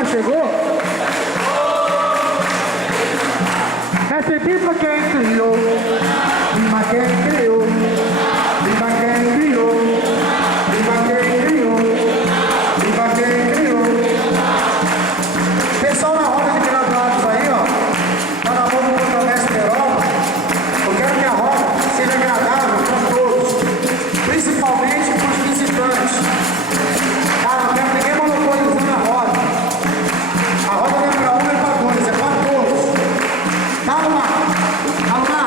já chegou? Recebi pra quem criou, viva quem criou, viva quem criou, viva quem criou, viva quem criou. Pessoal na roda de graduados aí, ó, tá na mão do Promessa Europa. Eu quero que a roda seja agradável para todos, principalmente para os visitantes. Cara, não quero ninguém monopolizando a roda. A roda não é para um, é para dois, é para todos. Calma, calma.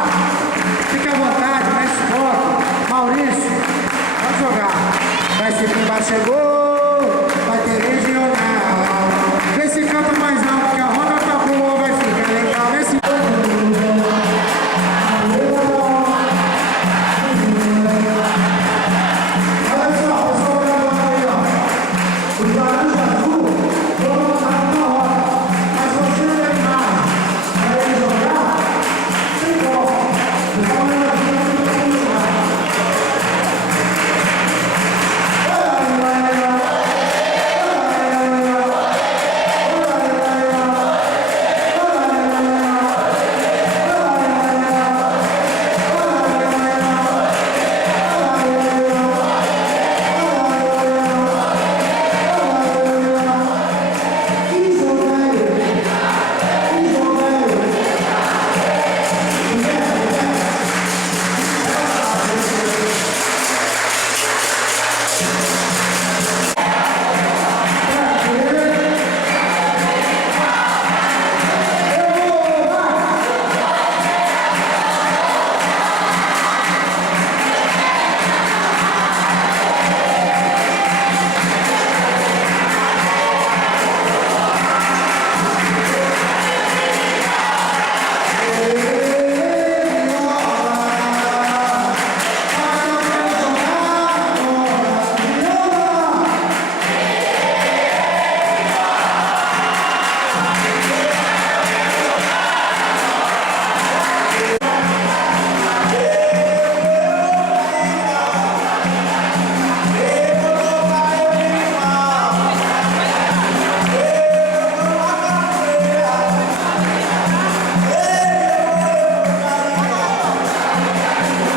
Fique à vontade, mestre foto. Maurício, pode jogar. Vai ser quem chegou, vai ter regional.